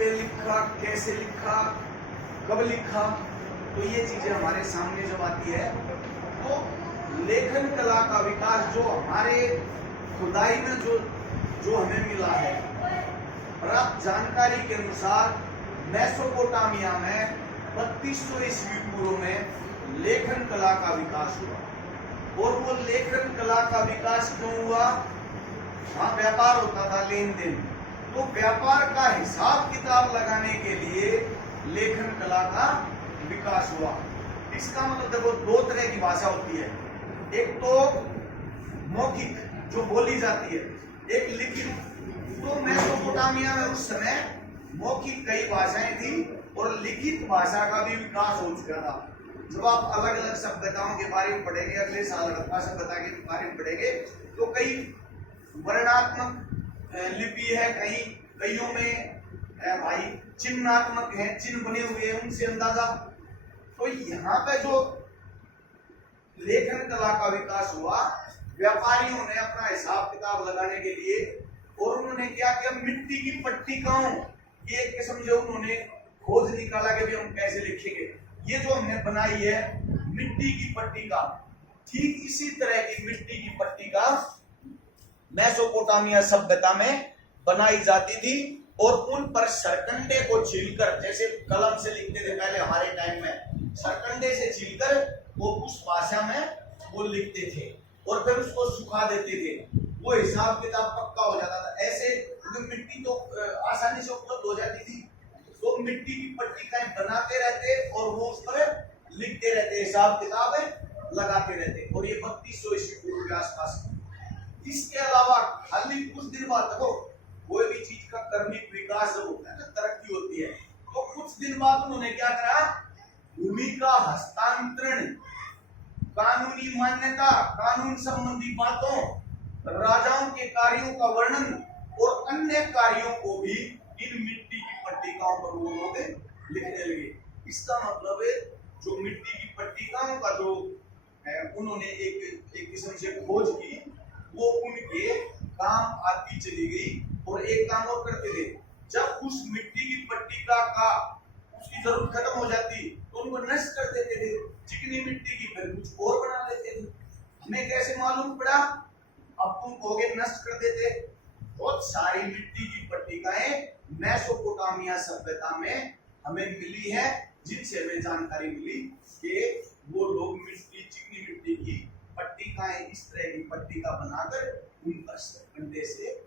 पे लिखा, कैसे लिखा, कब लिखा, तो ये चीजें हमारे सामने जब आती है तो लेखन कला का विकास जो हमारे खुदाई में जो हमें मिला है, प्राप्त जानकारी के अनुसार मेसोपोटामिया में 3200 ईस्वी पूर्व में लेखन कला का विकास हुआ। और वो लेखन कला का विकास क्यों हुआ? वहां व्यापार होता था, लेन देन, तो व्यापार का हिसाब किताब लगाने के लिए लेखन कला का विकास हुआ। इसका मतलब देखो, दो तरह की भाषा होती है, एक तो मौखिक जो बोली जाती है, एक लिखित। तो मेसोपोटामिया में उस समय मौखिक कई भाषाएं थी और लिखित भाषा का भी विकास हो चुका था। जब आप अलग अलग सभ्यताओं के बारे में पढ़ेंगे, अगले साल हड़प्पा सभ्यता के बारे में पढ़ेंगे, तो कई वर्णात्मक लिपि है, कईयों में भाई चिन्हात्मक है, चिन्ह बने हुए हैं, उनसे अंदाजा। तो यहाँ पे जो लेखन कला का विकास हुआ, व्यापारियों ने अपना हिसाब किताब लगाने के लिए, और उन्होंने क्या किया, मिट्टी की पट्टिकाओं की एक किस्म जो उन्होंने खोज निकाला कि भी हम कैसे लिखेंगे। ये जो हमने बनाई है मिट्टी की पट्टिका, ठीक इसी तरह की मिट्टी की पट्टिका मेसोपोटामिया सभ्यता में बनाई जाती थी। और उन पर सरकंडे को छीलकर, जैसे कलम से लिखते थे पहले हमारे टाइम में, सरकंडे से छीलकर वो उस भाषा में वो लिखते थे और फिर उसको सुखा देते थे। वो हिसाब किताब पक्का हो जाता था। ऐसे क्योंकि मिट्टी तो आसानी से उपलब्ध हो जाती थी, तो मिट्टी की पट्टिकाएं बनाते रहते और वो उस पर लिखते रहते, हिसाब किताब लगाते रहते। और ये 3200 ईस्वी पूर्व के आसपास। इसके अलावा खाली कुछ दिन बाद देखो, कोई भी चीज का क्रमिक विकास जब होता है ना, तरक्की होती है, तो कुछ दिन बाद उन्होंने क्या करा, भूमि का हस्तांतरण, कानूनी मान्यता, कानून संबंधी बातों, राजाओं के कार्यों का वर्णन और अन्य कार्यों को भी इन मिट्टी की पट्टिकाओं पर वो लोग लिखने लगे। इसका मतलब है जो मिट्टी की पट्टिकाओं का जो उन्होंने एक किस्म से खोज की, वो उनके काम आती चली गई। और एक काम और करते थे, जब उस मिट्टी की पट्टिका का उसकी जरूरत खत्म हो जाती तो उनको नष्ट कर देते थे, चिकनी मिट्टी की, फिर कुछ और बना लेते थे। हमें कैसे मालूम पड़ा? अब तुम कहोगे नष्ट कर देते। बहुत सारी मिट्टी की पट्टिकाएं मेसोपोटामिया सभ्यता में हमें मिली है, जिनसे हमें जानकारी मिली कि वो लोग मिट्टी, चिकनी मिट्टी की पट्टिकाएं, इस तरह की पट्टिका बनाकर उन पर सरकंडे से